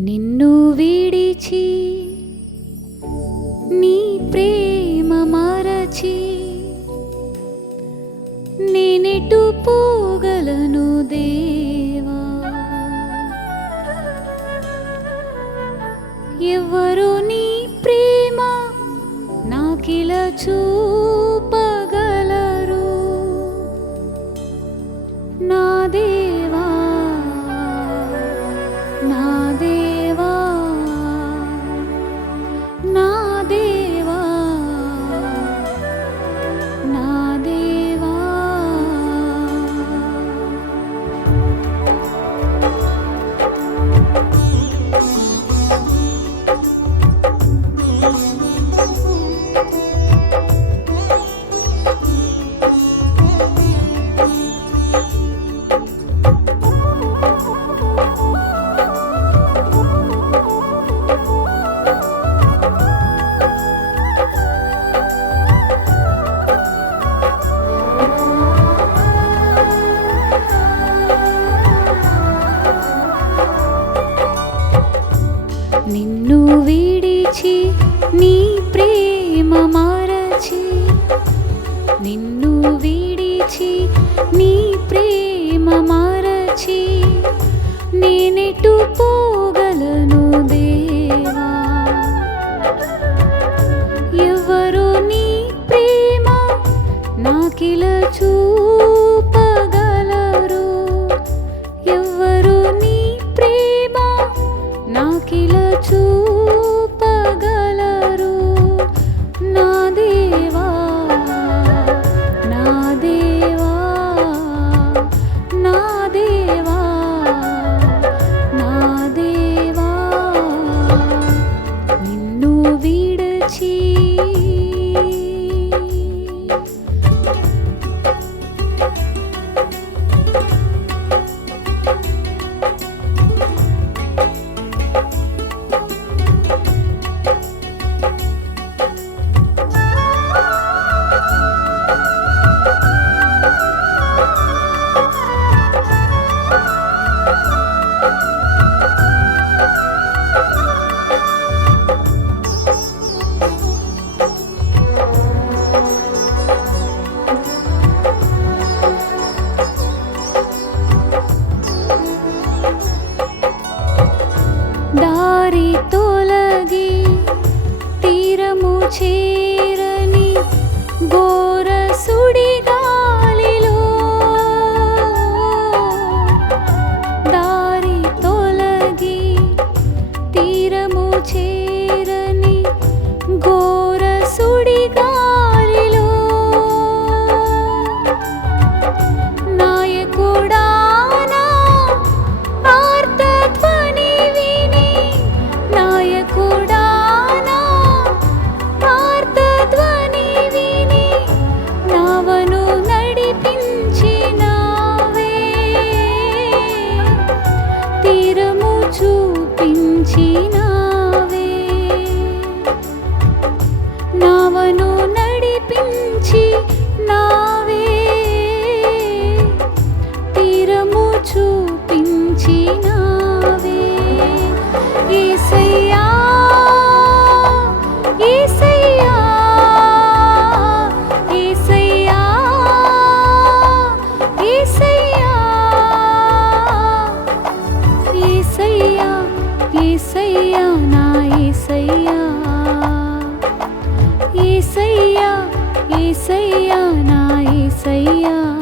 నిన్ను విడిచి నీ ప్రేమ మరచి నేనెటు పోగలను దేవా? ఎవరు నీ ప్రేమ నాకిల చూపగలరు? ఎవరు నీ ప్రేమ నాకిల చూ 起 ఏసయ్యా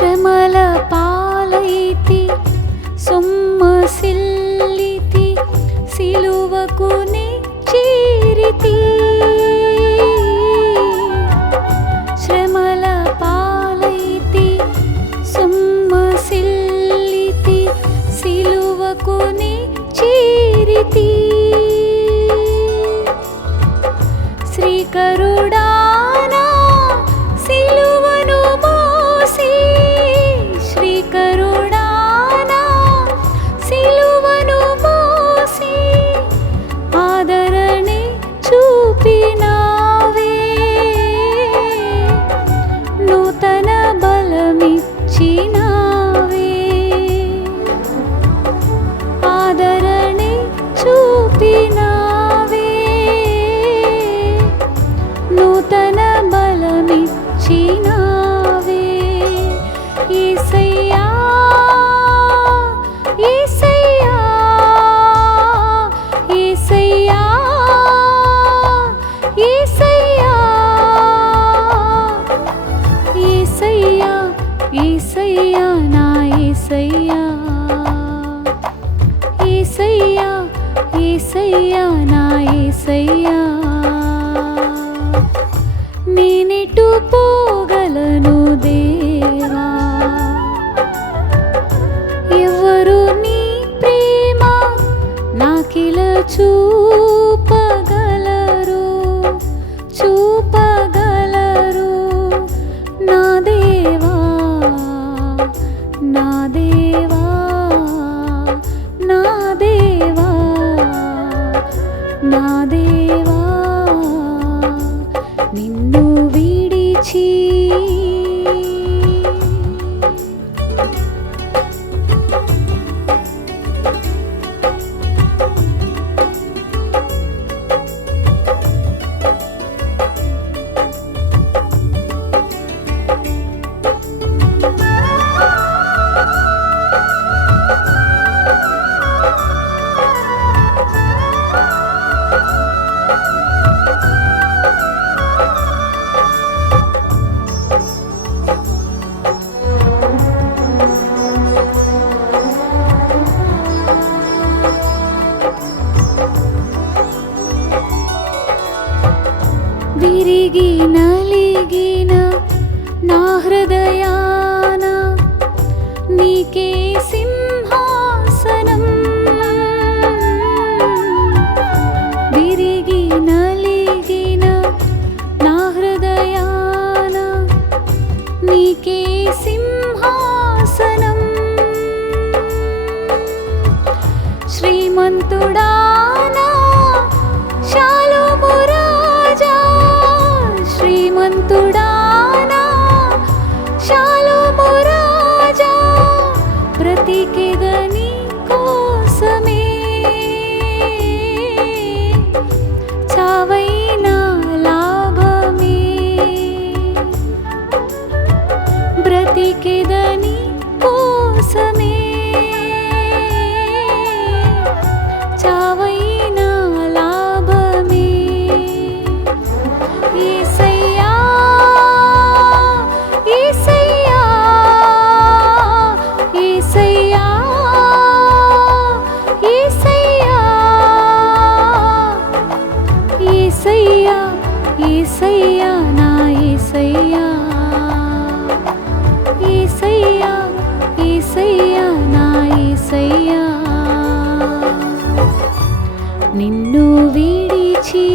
శ్రమల పాలైతి సొమ్మసిల్లితి సిలువకు చేరితి శ్రమల పాలైతి సుమ్మ సిల్లితి సిలువకు చేరితి శ్రీకరుడా ఏసయ్యా கேசி బ్రతికిదని కోసమే చావైన లాభమే. యేసయ్యా యేసయ్యా యేసయ్యా యేసయ్యా యేసయ్యా యేసయ్యా యేసయ్యా నా ఏసయ్యా నిన్ను విడిచి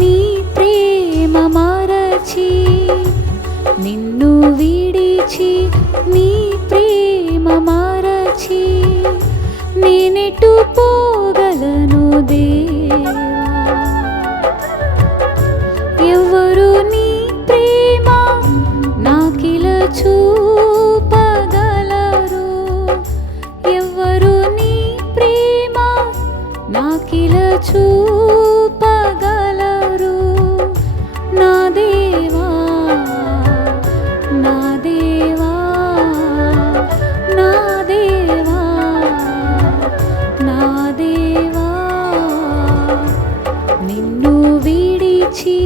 నీ ప్రేమ మారచి నిన్ను విడిచి నీ నాకిల చూపగలరు. నా దేవా నా దేవా నా దేవా నా దేవా. నిన్ను విడిచి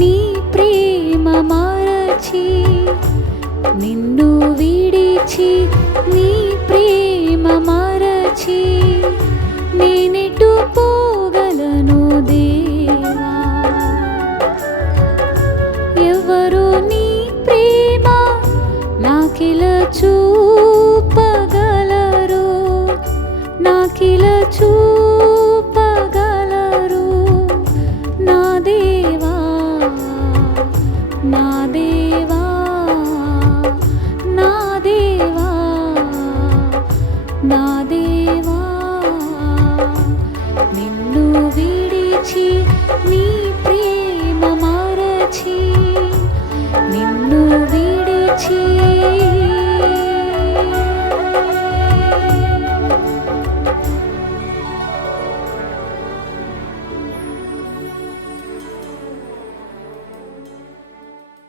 నీ ప్రేమ మరచి నిన్ను విడిచి నీ ప్రేమ మరచి నేనెటు పోగలను దేవా? ఎవరు నీ ప్రేమ నాకిల నిన్ను విడిచి